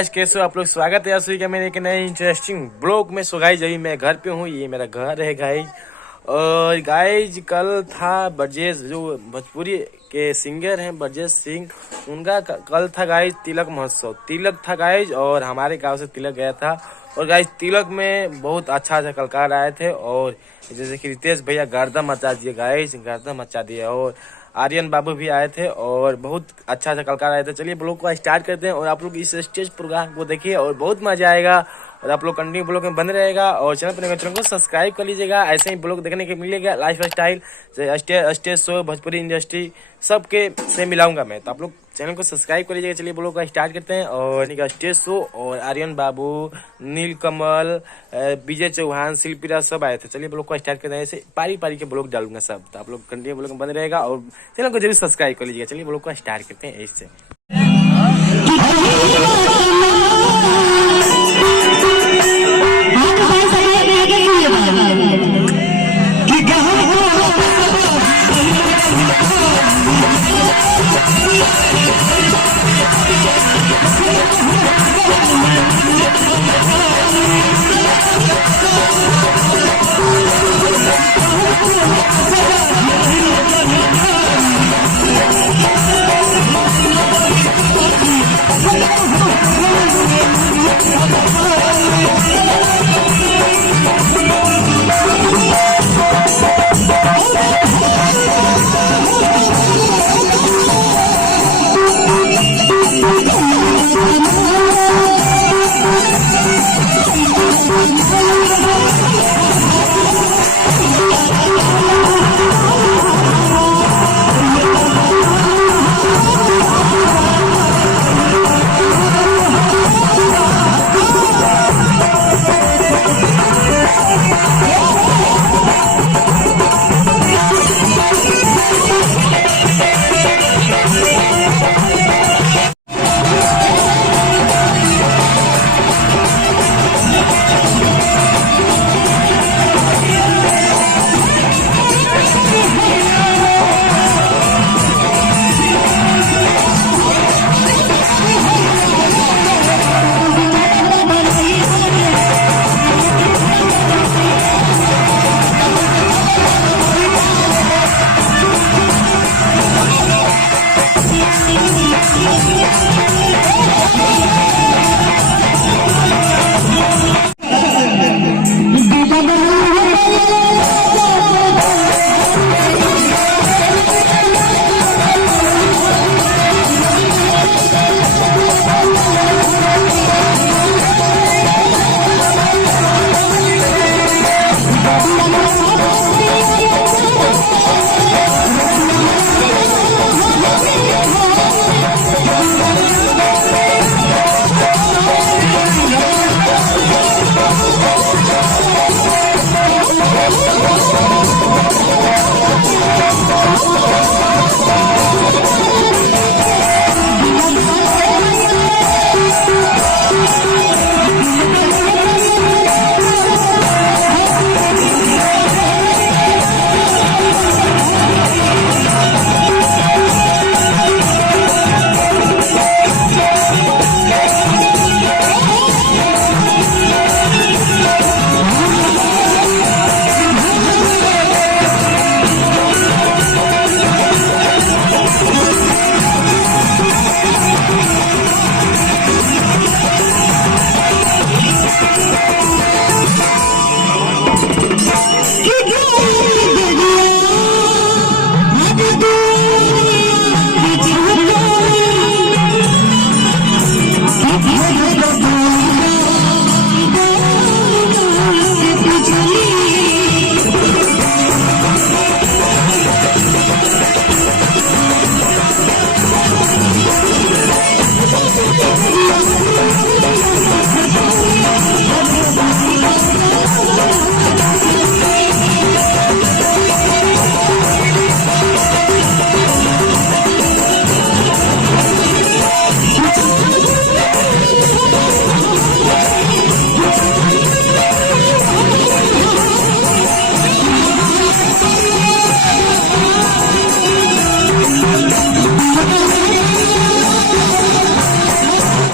गाइस, कैसे हो आप लोग। स्वागत है यासुई का मेरे एक नए इंटरेस्टिंग ब्लॉग में। सो गाइस, अभी मैं घर पे हूँ, ये मेरा घर है गाइस। और गाइस, कल था ब्रजेश, जो भोजपुरी के सिंगर हैं ब्रजेश सिंह, उनका कल था गाइस तिलक महोत्सव। तिलक था गाइस, और हमारे गांव से तिलक गया था। और गाइस, तिलक में बहुत अच्छा कलाकार आए थे, और जैसे कि रितेश भैया गर्दा मचा दिए गाइस, गर्दा मचा दिया। और आर्यन बाबू भी आए थे, और बहुत अच्छा कलाकार आए थे। चलिए ब्लॉग को स्टार्ट करते हैं, और आप लोग इस स्टेज प्रोग्राम को देखिए और बहुत मजा आएगा। और आप लोग कंटिन्यू ब्लॉग में बने रहेगा, और चैनल को सब्सक्राइब कर लीजिएगा। ऐसे ही ब्लॉग देखने के मिलेगा, life style, stage show, Bhojpuri इंडस्ट्री सबके से मिलाऊंगा मैं। तो आप लोग चैनल को सब्सक्राइब कर लीजिएगा। चलिए ब्लॉग का स्टार्ट करते हैं। और स्टेज शो, और आर्यन बाबू, नीलकमल, विजय चौहान, शिल्पीराज सब आए थे। चलिए ब्लॉग को स्टार्ट करते हैं। ऐसे पारी पारी के ब्लॉग डालूंगा सब, तो आप लोग कंटिन्यू ब्लॉग में बने रहेगा, और चैनल को जरूर सब्सक्राइब कर लीजिएगा। चलिए ब्लॉग को स्टार्ट करते हैं इससे।